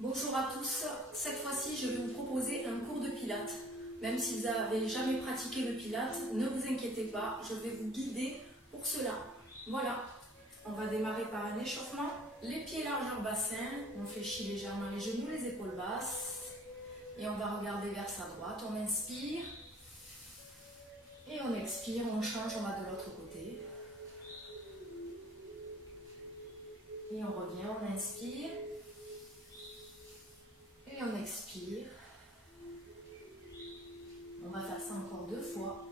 Bonjour à tous, cette fois-ci je vais vous proposer un cours de pilates. Même si vous n'avez jamais pratiqué le pilates, ne vous inquiétez pas, je vais vous guider pour cela. Voilà, on va démarrer par un échauffement. Les pieds largeur bassin, on fléchit légèrement les genoux, les épaules basses. Et on va regarder vers sa droite, on inspire. Et on expire, on change, on va de l'autre côté. Et on revient, on inspire. Et on expire. On va faire ça encore 2 fois.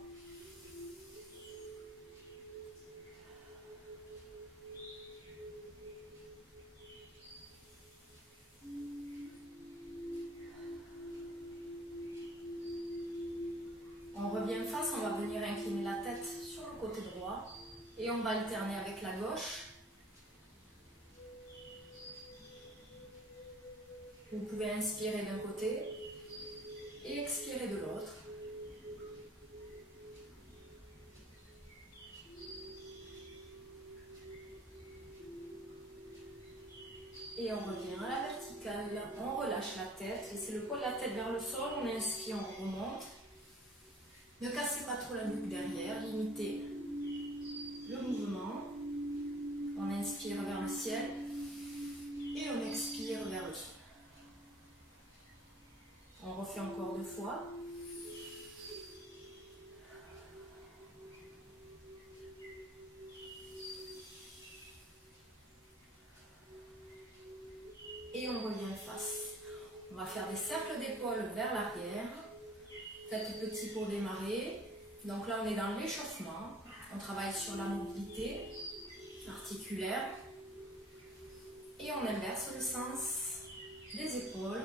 On revient face, on va venir incliner la tête sur le côté droit. Et on va alterner avec la gauche. Vous pouvez inspirer d'un côté et expirer de l'autre. Et on revient à la verticale, on relâche la tête, laissez le poids de la tête vers le sol, on inspire, on remonte. Ne cassez pas trop la nuque derrière, limitez le mouvement. On inspire vers le ciel et on expire vers le sol. On refait encore 2 fois. Et on revient face. On va faire des cercles d'épaules vers l'arrière. Faites petit pour démarrer. Donc là, on est dans l'échauffement. On travaille sur la mobilité articulaire. Et on inverse le sens des épaules.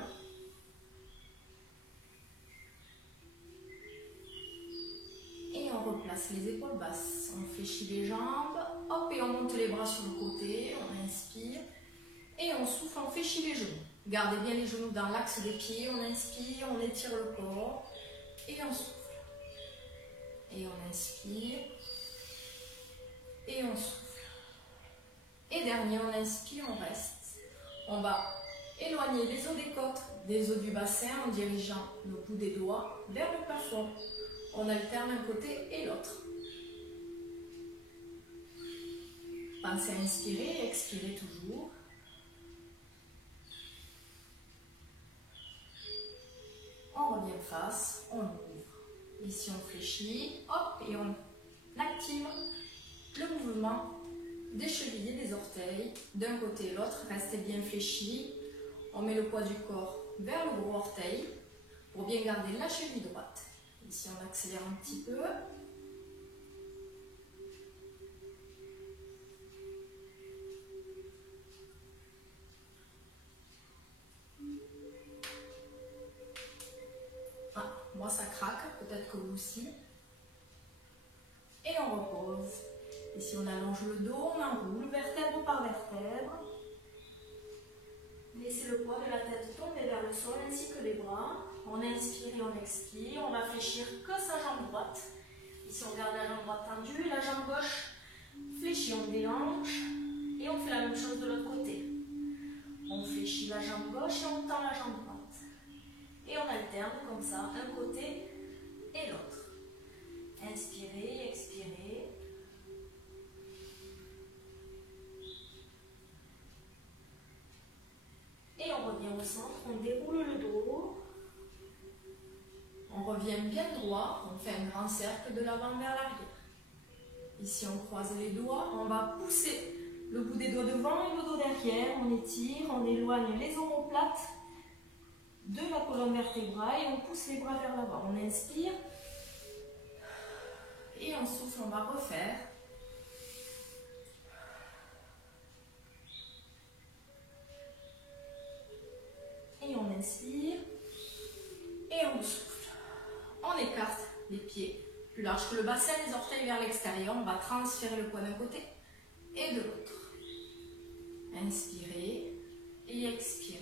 Et on replace les épaules basses. On fléchit les jambes. Hop, et on monte les bras sur le côté. On inspire. Et on souffle, on fléchit les genoux. Gardez bien les genoux dans l'axe des pieds. On inspire, on étire le corps. Et on souffle. Et on inspire. Et on souffle. Et dernier, on inspire, on reste. On va éloigner les os des côtes, des os du bassin en dirigeant le bout des doigts vers le plafond. On alterne un côté et l'autre. Pensez à inspirer et expirer toujours. On revient face, on ouvre. Ici on fléchit, hop, et on active le mouvement des chevilles, des orteils, d'un côté et l'autre. Restez bien fléchis. On met le poids du corps vers le gros orteil pour bien garder la cheville droite. Ici on accélère un petit peu. Moi ça craque, peut-être que vous aussi. Et on repose. Ici on allonge le dos, on enroule vertèbre par vertèbre. Laissez le poids de la tête tomber vers le sol ainsi que les bras. On inspire et on expire. On va fléchir que sa jambe droite. Ici on garde la jambe droite tendue, la jambe gauche fléchie, on déhanche. Et on fait la même chose de l'autre côté. On fléchit la jambe gauche et on tend la jambe droite. Et on alterne comme ça, un côté et l'autre. Inspirez, expirez. Et on revient au centre, on déroule le dos. On revient bien droit, on fait un grand cercle de l'avant vers l'arrière. Ici on croise les doigts, on va pousser le bout des doigts devant et le dos derrière. On étire, on éloigne les omoplates de la colonne vertébrale et on pousse les bras vers l'avant. On inspire et on souffle, on va refaire. Et on inspire et on souffle. On écarte les pieds plus large que le bassin, les orteils vers l'extérieur. On va transférer le poids d'un côté et de l'autre. Inspirez et expirez.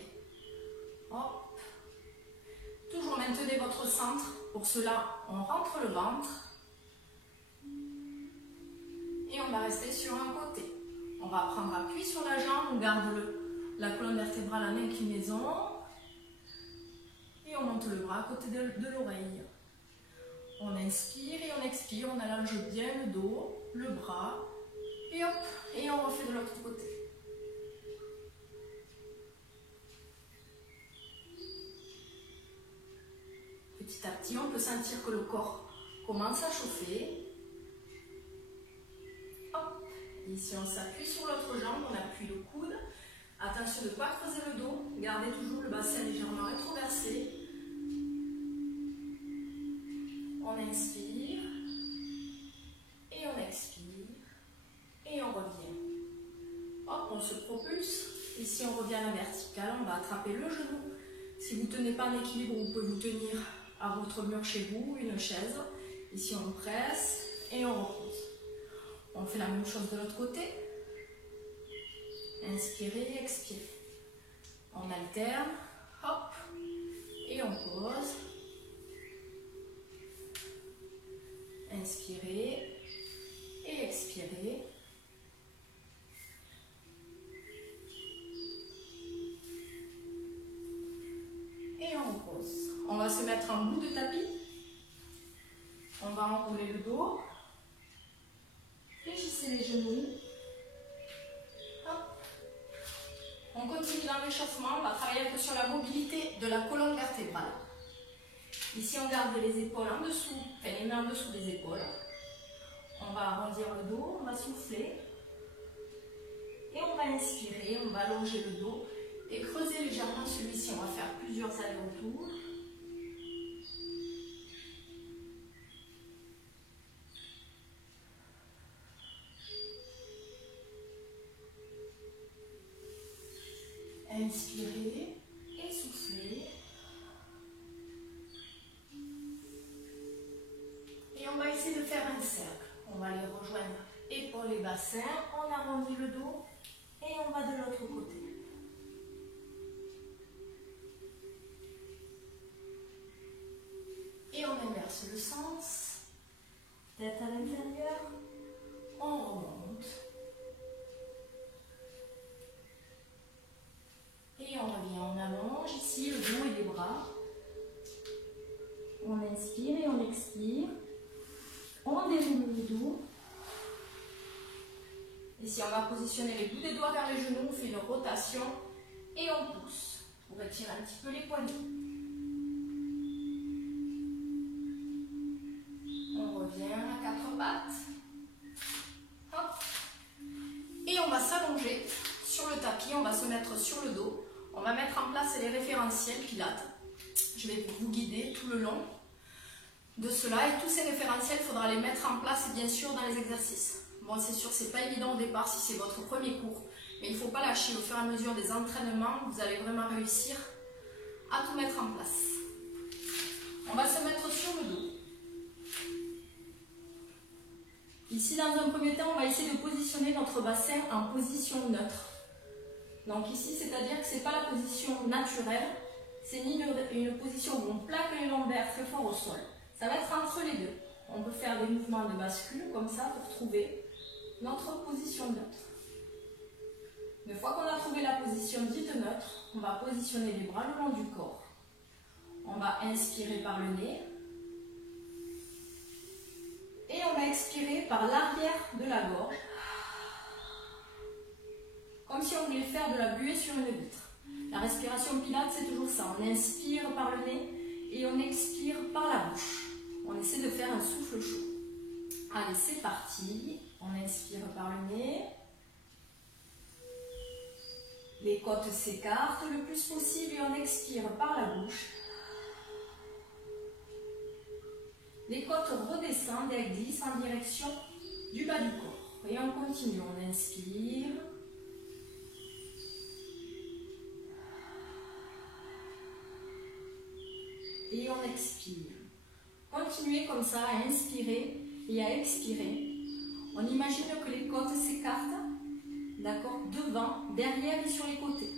Hop. Toujours maintenez votre centre. Pour cela, on rentre le ventre. Et on va rester sur un côté. On va prendre appui sur la jambe, on garde la colonne vertébrale à la inclinaison. Et on monte le bras à côté de l'oreille. On inspire et on expire, on allonge bien le dos, le bras. Et hop, et on refait de l'autre côté. Petit à petit, on peut sentir que le corps commence à chauffer. Hop. Ici, on s'appuie sur l'autre jambe, on appuie le coude. Attention de ne pas creuser le dos. Gardez toujours le bassin légèrement rétroversé. On inspire. Et on expire. Et on revient. Hop, on se propulse. Ici, on revient à la verticale. On va attraper le genou. Si vous ne tenez pas en équilibre, vous pouvez vous tenir à votre mur chez vous, une chaise. Ici, on presse et on repose. On fait la même chose de l'autre côté. Inspirez, expirez. On alterne. Hop. Et on pose. Inspirez et expirez. Et on repose. On va se mettre en bout de tapis. On va enrouler le dos. Fléchissez les genoux. Hop. On continue dans l'échauffement. On va travailler un peu sur la mobilité de la colonne vertébrale. Ici, on garde les épaules en dessous, enfin les mains en dessous des épaules. On va arrondir le dos, on va souffler. Et on va inspirer, on va allonger le dos et creuser légèrement celui-ci. On va faire plusieurs allers-retours. Inspirez et soufflez. Et on va essayer de faire un cercle. On va les rejoindre épaules et bassins. On arrondit le dos et on va de l'autre côté. Et on inverse le sens. Tête à l'intérieur. On remonte. Et on revient, on allonge ici le dos et les bras. On inspire et on expire. On déroule le dos. Ici, on va positionner les bouts des doigts vers les genoux. On fait une rotation et on pousse pour étirer un petit peu les poignets. On revient à quatre pattes. Hop. Et on va s'allonger sur le tapis. On va se mettre sur le dos. On va mettre en place les référentiels pilates. Je vais vous guider tout le long de cela. Et tous ces référentiels, il faudra les mettre en place, bien sûr, dans les exercices. Bon, c'est sûr, c'est pas évident au départ si c'est votre premier cours. Mais il ne faut pas lâcher. Au fur et à mesure des entraînements, vous allez vraiment réussir à tout mettre en place. On va se mettre sur le dos. Ici, dans un premier temps, on va essayer de positionner notre bassin en position neutre. Donc ici, c'est-à-dire que ce n'est pas la position naturelle, c'est ni une position où on plaque les lombaires très fort au sol. Ça va être entre les deux. On peut faire des mouvements de bascule comme ça pour trouver notre position neutre. Une fois qu'on a trouvé la position dite neutre, on va positionner les bras le long du corps. On va inspirer par le nez. Et on va expirer par l'arrière de la gorge. Comme si on voulait faire de la buée sur une vitre. La respiration pilates, c'est toujours ça. On inspire par le nez et on expire par la bouche. On essaie de faire un souffle chaud. Allez, c'est parti. On inspire par le nez. Les côtes s'écartent le plus possible et on expire par la bouche. Les côtes redescendent et elles glissent en direction du bas du corps. Et on continue. On inspire. Et on expire. Continuez comme ça à inspirer et à expirer. On imagine que les côtes s'écartent, d'accord, devant, derrière et sur les côtés.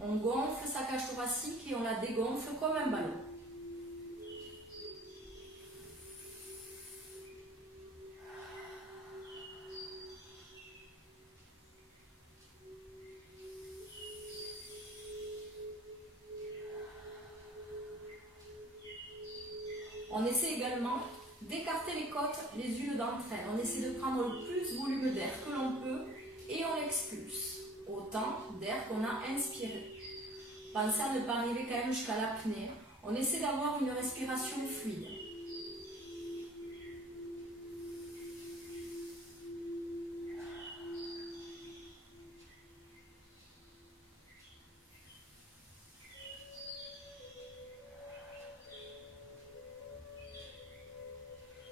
On gonfle sa cage thoracique et on la dégonfle comme un ballon. On essaie également d'écarter les côtes les unes d'entre elles. On essaie de prendre le plus volume d'air que l'on peut et on expulse autant d'air qu'on a inspiré. Pensez à ne pas arriver quand même jusqu'à l'apnée. On essaie d'avoir une respiration fluide.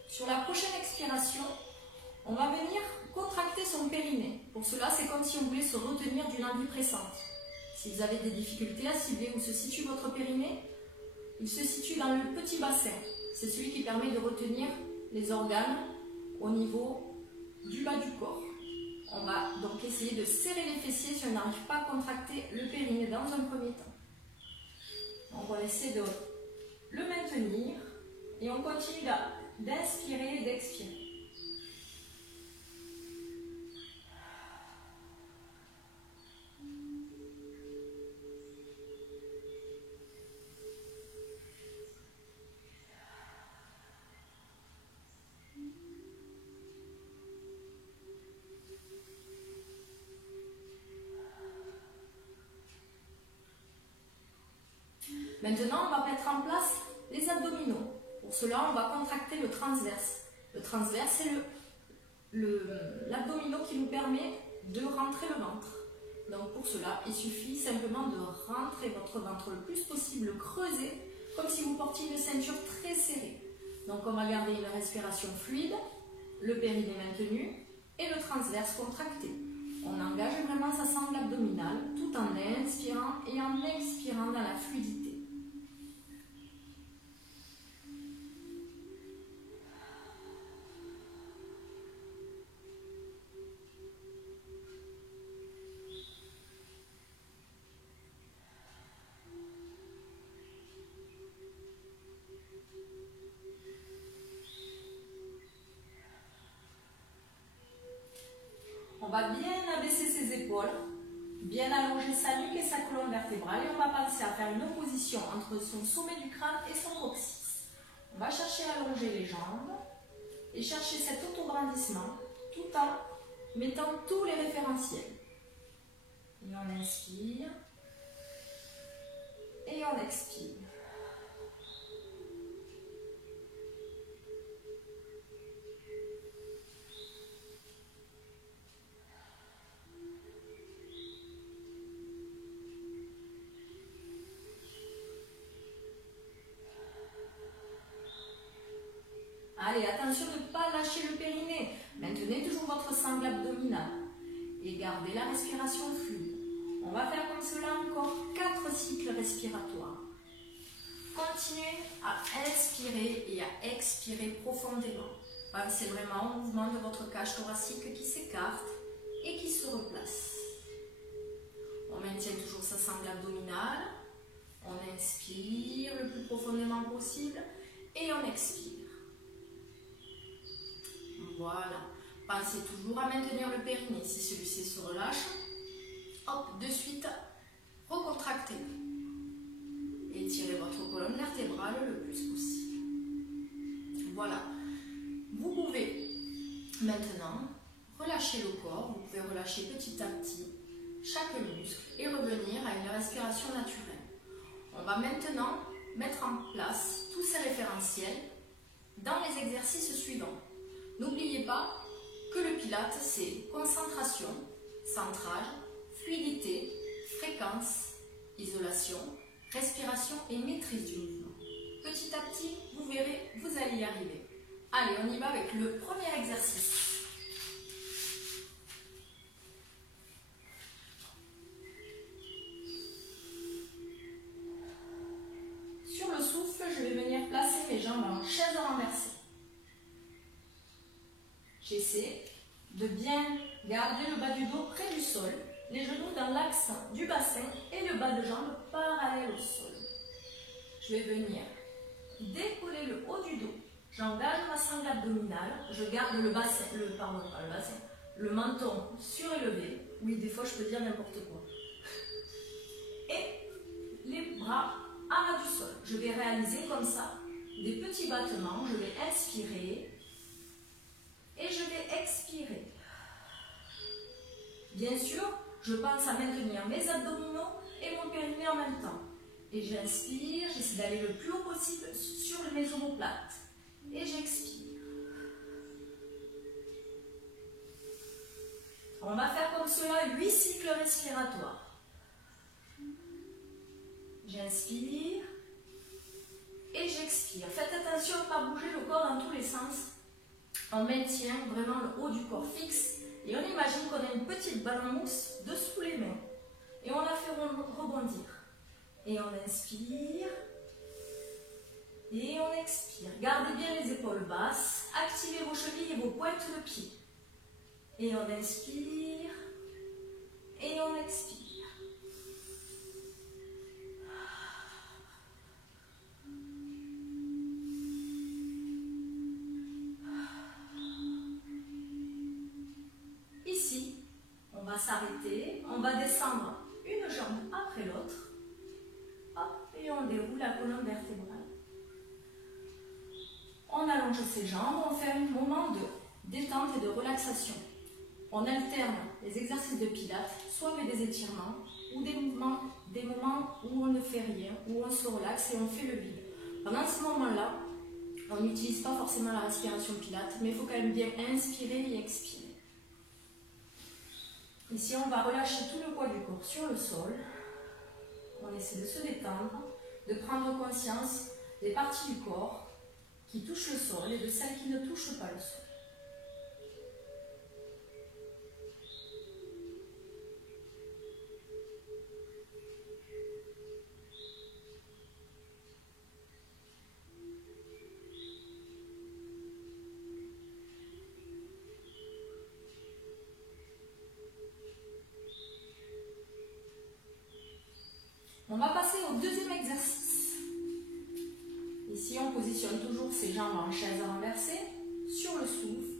Sur la prochaine expiration, on va venir contracter son périnée. Pour cela, c'est comme si on voulait se retenir d'une envie pressante. Si vous avez des difficultés à cibler où se situe votre périnée, il se situe dans le petit bassin. C'est celui qui permet de retenir les organes au niveau du bas du corps. On va donc essayer de serrer les fessiers si on n'arrive pas à contracter le périnée dans un premier temps. Donc on essaie de le maintenir et on continue d'inspirer et d'expirer. Maintenant, on va mettre en place les abdominaux. Pour cela, on va contracter le transverse. Le transverse, c'est l'abdominaux qui nous permet de rentrer le ventre. Donc pour cela, il suffit simplement de rentrer votre ventre le plus possible, le creuser, comme si vous portiez une ceinture très serrée. Donc on va garder une respiration fluide, le périnée maintenu et le transverse contracté. On engage vraiment sa sangle abdominale tout en inspirant et en expirant dans la fluidité. On va bien abaisser ses épaules, bien allonger sa nuque et sa colonne vertébrale et on va penser à faire une opposition entre son sommet du crâne et son coccyx. On va chercher à allonger les jambes et chercher cet autobrandissement tout en mettant tous les référentiels. Et on inspire et on expire. Allez, attention de ne pas lâcher le périnée. Maintenez toujours votre sangle abdominale et gardez la respiration fluide. On va faire comme cela encore 4 cycles respiratoires. Continuez à inspirer et à expirer profondément. Pensez vraiment au mouvement de votre cage thoracique qui s'écarte et qui se replace. On maintient toujours sa sangle abdominale. On inspire le plus profondément possible et on expire. Voilà. Pensez toujours à maintenir le périnée. Si celui-ci se relâche, hop, de suite, recontractez. Étirez votre colonne vertébrale le plus possible. Voilà. Vous pouvez maintenant relâcher le corps. Vous pouvez relâcher petit à petit chaque muscle et revenir à une respiration naturelle. On va maintenant mettre en place tous ces référentiels dans les exercices suivants. N'oubliez pas que le Pilates, c'est concentration, centrage, fluidité, fréquence, isolation, respiration et maîtrise du mouvement. Petit à petit, vous verrez, vous allez y arriver. Allez, on y va avec le premier exercice. Sur le souffle, je vais venir placer mes jambes en chaise renversée. J'essaie de bien garder le bas du dos près du sol, les genoux dans l'axe du bassin et le bas de jambe parallèle au sol. Je vais venir décoller le haut du dos. J'engage ma sangle abdominale, je garde le menton surélevé. Oui, des fois je peux dire n'importe quoi. Et les bras à ras du sol. Je vais réaliser comme ça des petits battements. Je vais inspirer et je vais expirer. Bien sûr, je pense à maintenir mes abdominaux et mon périnée en même temps. Et j'inspire, j'essaie d'aller le plus haut possible sur mes omoplates. Et j'expire. On va faire comme cela 8 cycles respiratoires. J'inspire et j'expire. Faites attention à ne pas bouger le corps dans tous les sens. On maintient vraiment le haut du corps fixe et on imagine qu'on a une petite balle en mousse dessous les mains. Et on la fait rebondir. Et on inspire et on expire. Gardez bien les épaules basses. Activez vos chevilles et vos pointes de pied. Et on inspire et on expire. Ici, on va s'arrêter, on va descendre une jambe après l'autre. Hop, et on déroule la colonne vertébrale. On allonge ses jambes, on fait un moment de détente et de relaxation. On alterne les exercices de pilates, soit avec des étirements ou des moments où on ne fait rien, où on se relaxe et on fait le vide. Pendant ce moment-là, on n'utilise pas forcément la respiration pilates, mais il faut quand même bien inspirer et expirer. Ici, on va relâcher tout le poids du corps sur le sol. On essaie de se détendre, de prendre conscience des parties du corps qui touchent le sol et de celles qui ne touchent pas le sol. On va passer au deuxième exercice. Ici, on positionne toujours ses jambes en chaise renversée, sur le souffle.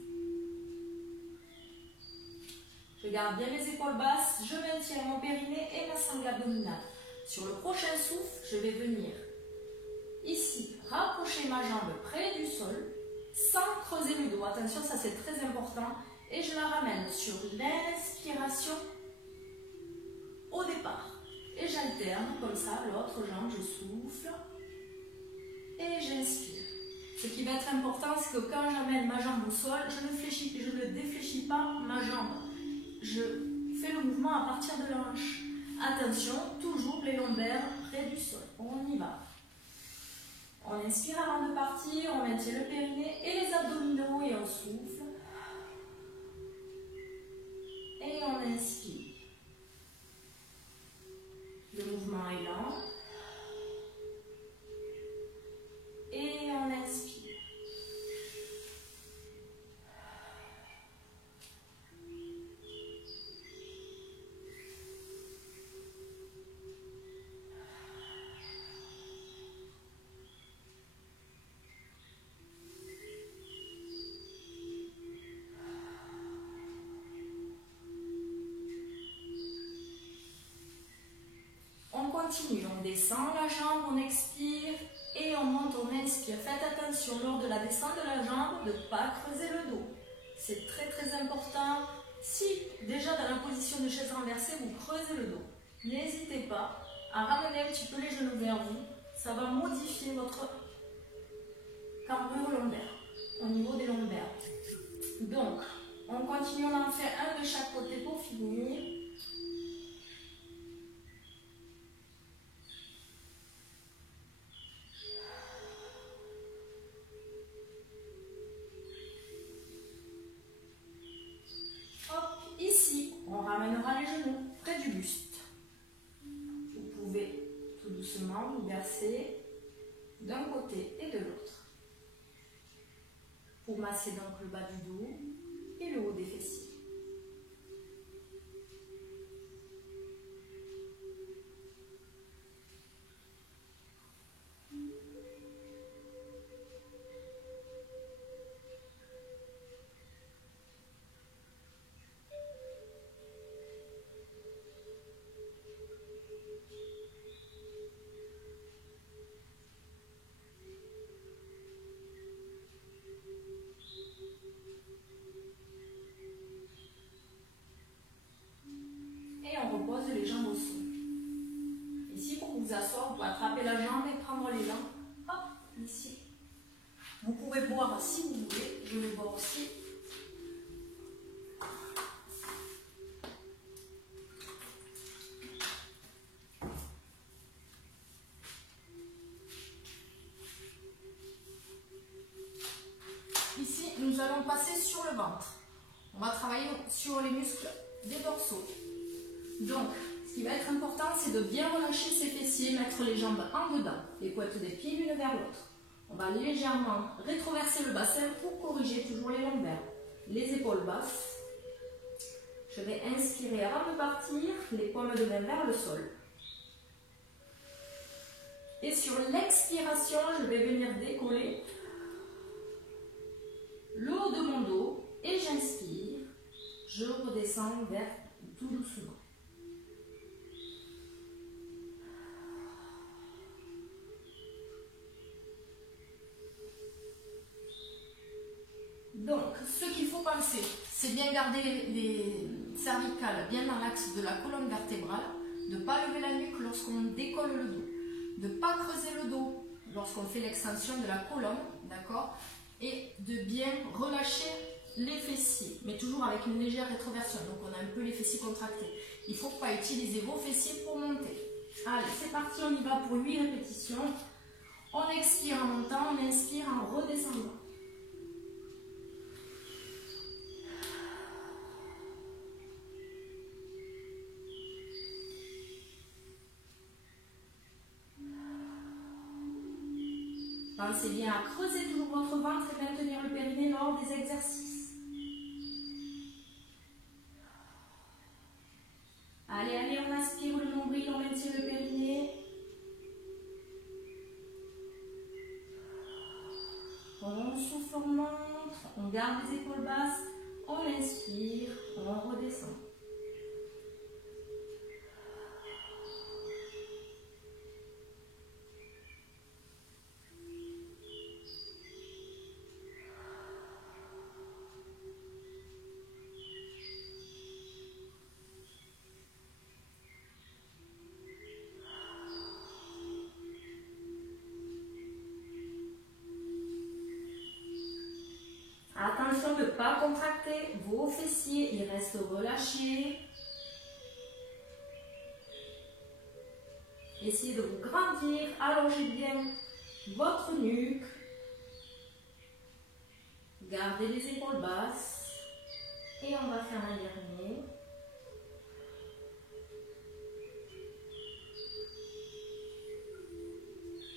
Je garde bien mes épaules basses, je maintiens mon périnée et ma sangle abdominale. Sur le prochain souffle, je vais venir ici, rapprocher ma jambe près du sol, sans creuser le dos. Attention, ça c'est très important. Et je la ramène sur l'inspiration au départ. Et j'alterne comme ça, l'autre jambe, je souffle et j'inspire. Ce qui va être important, c'est que quand j'amène ma jambe au sol, je ne défléchis pas ma jambe. Je fais le mouvement à partir de la hanche. Attention, toujours les lombaires près du sol. On y va. On inspire avant de partir, on maintient le périnée et les abdominaux et on souffle. Et on inspire. Le mouvement est lent. Et on inspire. Continue, on descend la jambe, on expire et on monte, on inspire. Faites attention lors de la descente de la jambe de ne pas creuser le dos. C'est très très important. Si déjà dans la position de chaise renversée, vous creusez le dos, n'hésitez pas à ramener un petit peu les genoux vers vous. Ça va modifier votre cambrure lombaire au niveau des lombaires. Donc, on continue, on en fait un de chaque côté pour finir. On ramènera les genoux près du buste. Vous pouvez tout doucement vous verser d'un côté et de l'autre. Pour masser donc le bas du dos et le haut des fessiers. vous asseoir, vous pouvez attraper la jambe et prendre l'élan. Hop, ici. Vous pouvez boire si vous voulez. Je vais boire aussi. Ici, nous allons passer sur le ventre. On va travailler sur les muscles des dorsaux. Donc, ce qui va être important, c'est de bien relâcher ses fessiers, mettre les jambes en dedans, les pointes des pieds l'une vers l'autre. On va légèrement rétroverser le bassin pour corriger toujours les lombaires. Les épaules basses. Je vais inspirer avant de partir, les paumes de main vers le sol. Et sur l'expiration, je vais venir décoller le haut de mon dos et j'inspire. Je redescends vers tout doucement. Donc, ce qu'il faut penser, c'est bien garder les cervicales bien dans l'axe de la colonne vertébrale, de ne pas lever la nuque lorsqu'on décolle le dos, de ne pas creuser le dos lorsqu'on fait l'extension de la colonne, d'accord, et de bien relâcher les fessiers, mais toujours avec une légère rétroversion, donc on a un peu les fessiers contractés. Il ne faut pas utiliser vos fessiers pour monter. Allez, c'est parti, on y va pour 8 répétitions. On expire en montant, on inspire en redescendant. Pensez bien à creuser toujours votre ventre et maintenir le périnée lors des exercices. Allez, allez, on aspire le nombril, on maintient le périnée. On souffle, on monte, on garde les épaules basses, on inspire, on redescend. Attention de ne pas contracter vos fessiers, ils restent relâchés. Essayez de vous grandir, allongez bien votre nuque. Gardez les épaules basses. Et on va faire un dernier.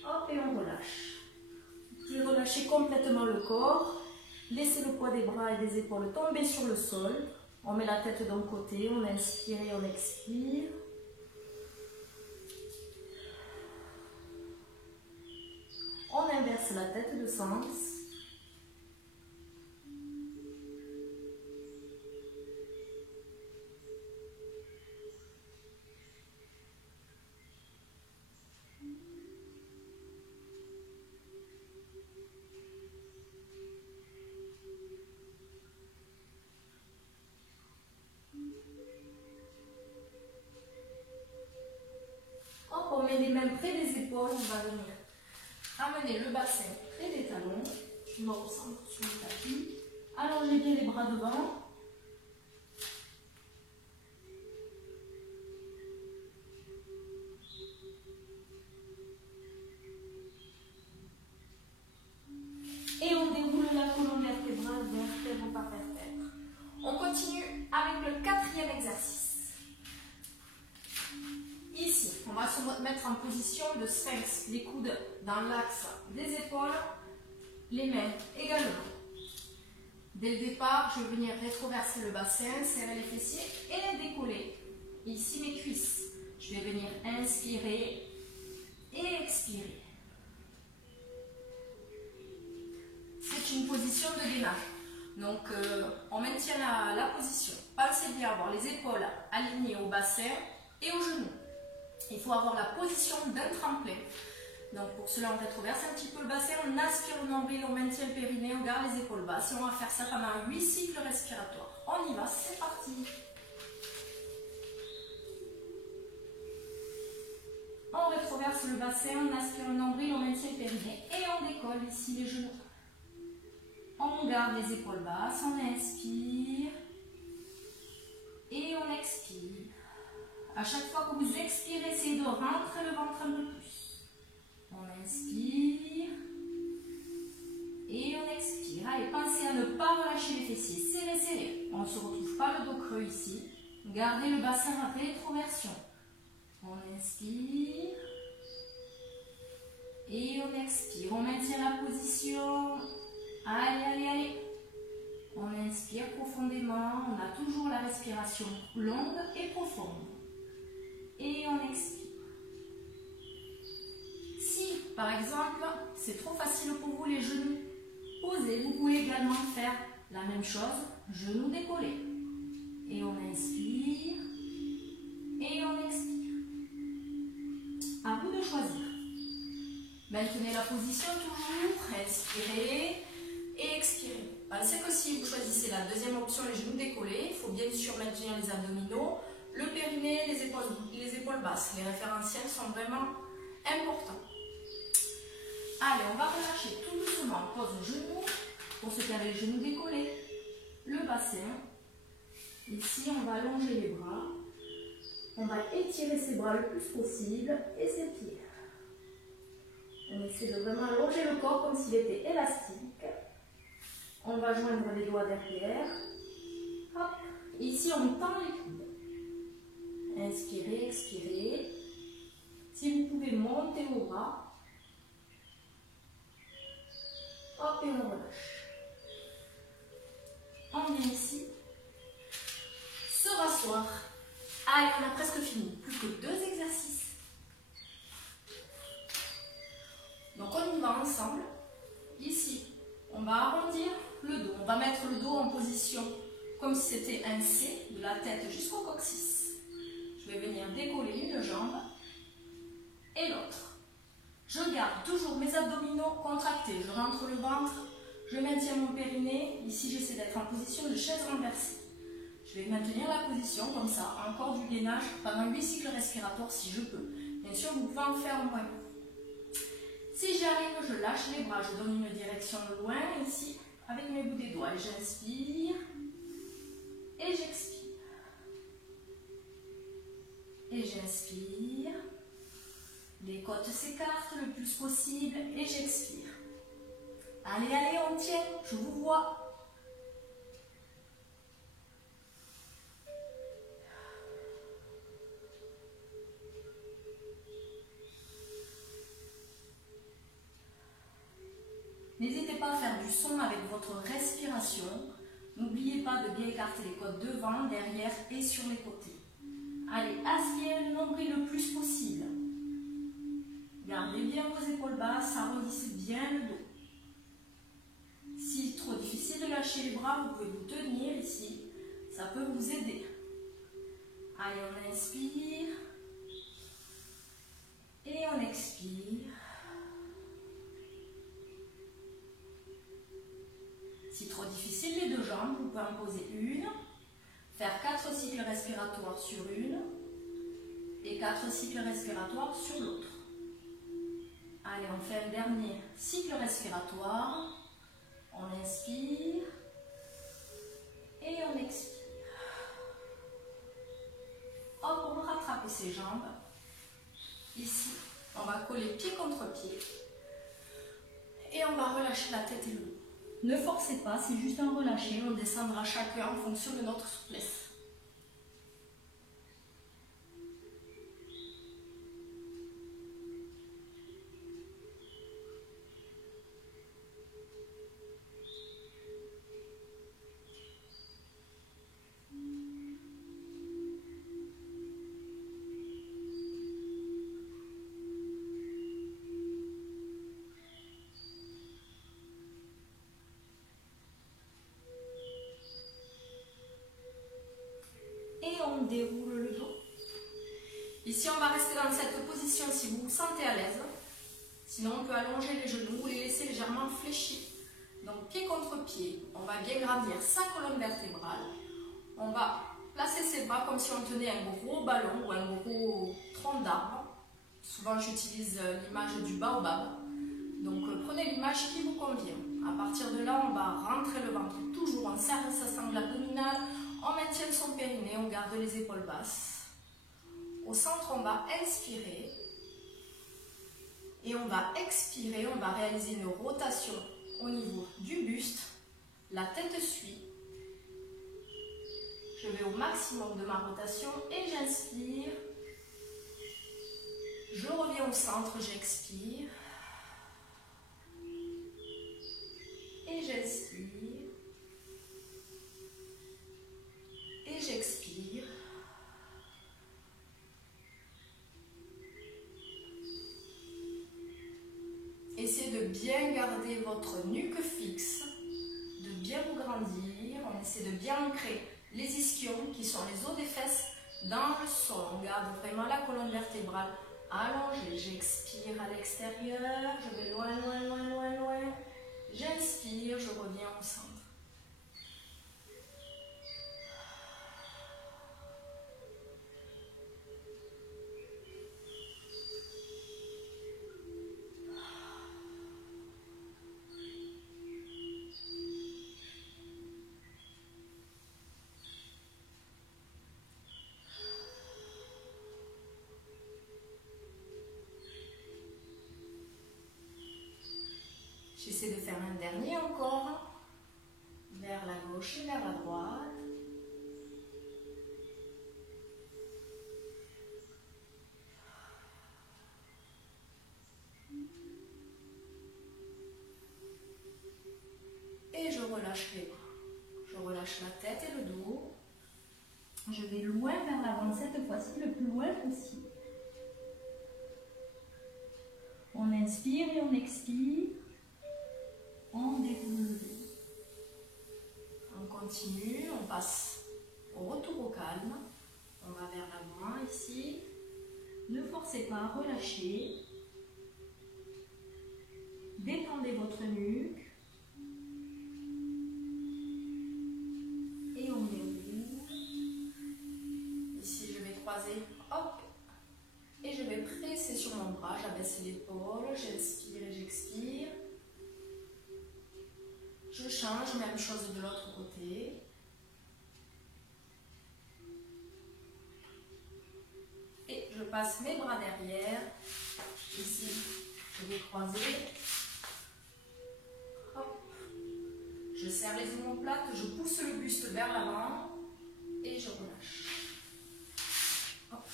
Hop, et on relâche. Vous pouvez relâcher complètement le corps. Laissez le poids des bras et des épaules tomber sur le sol. On met la tête d'un côté, on inspire et on expire. On inverse la tête de sens. On met les mains près des épaules, on va venir amener le bassin près des talons. Je me recentre sur le tapis. Allongez bien les bras devant. Et on déroule la colonne vertébrale, vertèbre par vertèbre. On continue avec le 4e exercice. Ici, on va se mettre en position de sphinx, les coudes dans l'axe des épaules, les mains également. Dès le départ, je vais venir rétroverser le bassin, serrer les fessiers et décoller. Ici, mes cuisses. Je vais venir inspirer et expirer. C'est une position de gainage. Donc, on maintient la position. Pensez bien à avoir les épaules alignées au bassin et aux genoux. Il faut avoir la position d'un tremplin. Donc pour cela, on rétroverse un petit peu le bassin, on aspire le nombril, on maintient le périnée, on garde les épaules basses et on va faire ça pendant 8 cycles respiratoires. On y va, c'est parti. On rétroverse relaxe le bassin, on aspire le nombril, on maintient le périnée et on décolle ici les genoux. On garde les épaules basses, on inspire et on expire. À chaque fois que vous expirez, essayez de rentrer le ventre un peu plus. On inspire et on expire. Allez, pensez à ne pas relâcher les fessiers. Serrez, serrez. On ne se retrouve pas le dos creux ici. Gardez le bassin à rétroversion. On inspire et on expire. On maintient la position. Allez, allez, allez. On inspire profondément. On a toujours la respiration longue et profonde. Et on expire. Si, par exemple, c'est trop facile pour vous les genoux posés, vous pouvez également faire la même chose, genoux décollés. Et on inspire et on expire. À vous de choisir. Maintenez la position toujours, inspirez et expirez. Pensez que si vous choisissez la deuxième option, les genoux décollés, il faut bien sûr maintenir les abdominaux, le périnée, les épaules basses. Les référentiels sont vraiment importants. Allez, on va relâcher tout doucement. Pose le genou pour ceux qui avaient les genoux décollés. Le bassin. Ici, on va allonger les bras. On va étirer ses bras le plus possible et ses pieds. On essaie de vraiment allonger le corps comme s'il était élastique. On va joindre les doigts derrière. Hop. Ici, on tend les coudes. Inspirez, expirez. Si vous pouvez monter vos bras. Hop, et on relâche. On vient ici. Se rasseoir. Allez, on a presque fini. Plus que 2 exercices. Donc on y va ensemble. Ici, on va arrondir le dos. On va mettre le dos en position comme si c'était un C, de la tête jusqu'au coccyx. Je vais venir décoller une jambe et l'autre. Je garde toujours mes abdominaux contractés. Je rentre le ventre, je maintiens mon périnée. Ici, j'essaie d'être en position de chaise renversée. Je vais maintenir la position comme ça, encore du gainage pendant 8 cycles respiratoires si je peux. Bien sûr, vous pouvez en faire moins. Si j'arrive, je lâche les bras, je donne une direction loin ici avec mes bouts des doigts. J'inspire et j'expire. Et j'inspire. Les côtes s'écartent le plus possible et j'expire. Allez, allez, on tient, je vous vois. N'hésitez pas à faire du son avec votre respiration. N'oubliez pas de bien écarter les côtes devant, derrière et sur les côtés. Allez, aspirez le nombril le plus possible. Gardez bien vos épaules basses, arrondissez bien le dos. Si trop difficile de lâcher les bras, vous pouvez vous tenir ici. Ça peut vous aider. Allez, on inspire. Et on expire. Si trop difficile, les 2 jambes, vous pouvez en poser une. Faire 4 cycles respiratoires sur une. Et 4 cycles respiratoires sur l'autre. Allez, on fait un dernier cycle respiratoire. On inspire et on expire. Hop, on rattrape ses jambes. Ici, on va coller pied contre pied. Et on va relâcher la tête et le dos. Ne forcez pas, c'est juste un relâcher. On descendra chacun en fonction de notre souplesse. On déroule le dos. Ici, on va rester dans cette position si vous vous sentez à l'aise. Sinon, on peut allonger les genoux ou les laisser légèrement fléchis. Donc, pied contre pied. On va bien grandir sa colonne vertébrale. On va placer ses bras comme si on tenait un gros ballon ou un gros tronc d'arbre Souvent, j'utilise l'image du baobab. Donc, prenez l'image qui vous convient. À partir de là, on va rentrer le ventre. Toujours, on serre sa sangle abdominale, on maintient son périnée, on garde les épaules basses. Au centre, on va inspirer. Et on va expirer, on va réaliser une rotation au niveau du buste. La tête suit. Je vais au maximum de ma rotation et j'inspire. Je reviens au centre, j'expire. Et j'inspire. Et j'expire. Essayez de bien garder votre nuque fixe, de bien vous grandir. On essaie de bien ancrer les ischions qui sont les os des fesses dans le sol. On garde vraiment la colonne vertébrale allongée. J'expire à l'extérieur, je vais loin, loin, loin, loin, loin. J'inspire, je reviens au centre. J'essaie de faire un dernier encore, vers la gauche et vers la droite. Et je relâche les bras. Je relâche la tête et le dos. Je vais loin vers l'avant cette fois-ci, le plus loin possible. On inspire et on expire. On déroule le dos. On continue, on passe au retour au calme. On va vers l'avant ici. Ne forcez pas, relâchez. Détendez votre nuque. Et on déroule. Ici, je vais croiser, hop. Et je vais presser sur mon bras, j'abaisse l'épaule, j'inspire et j'expire. Je change, même chose de l'autre côté. Et je passe mes bras derrière. Ici, je vais croiser. Hop. Je serre les omoplates, je pousse le buste vers l'avant et je relâche. Hop.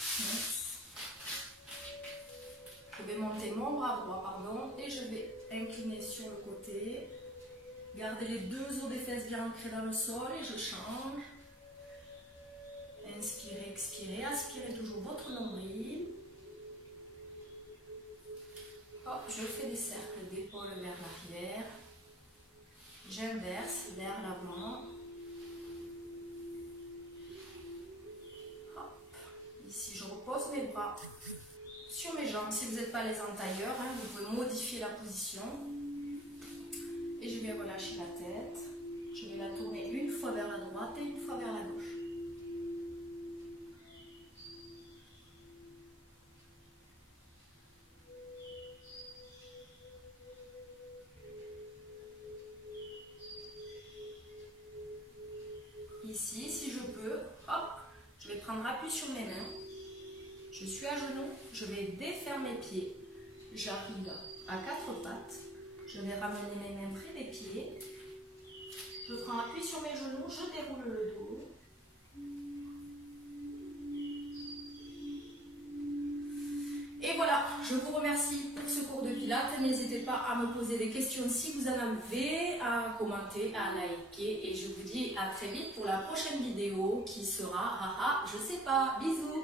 Je vais monter mon bras droit, pardon, et je vais incliner sur le côté. Gardez les deux os des fesses bien ancrés dans le sol et je change. Inspirez, expirez, aspirez toujours votre nombril. Hop, je fais des cercles d'épaules vers l'arrière. J'inverse vers l'avant. Hop, ici je repose mes bras sur mes jambes. Si vous n'êtes pas les entailleurs, vous pouvez modifier la position. Et je vais relâcher la tête. Je vais la tourner une fois vers la droite et une fois vers la gauche. Ici, si je peux, hop, je vais prendre appui sur mes mains. Je suis à genoux, je vais défaire mes pieds. J'arrive à quatre pattes. Je vais ramener mes mains près des pieds. Je prends appui sur mes genoux, je déroule le dos. Et voilà, je vous remercie pour ce cours de pilates. N'hésitez pas à me poser des questions si vous en avez, à commenter, à liker. Et je vous dis à très vite pour la prochaine vidéo qui sera, je sais pas, bisous.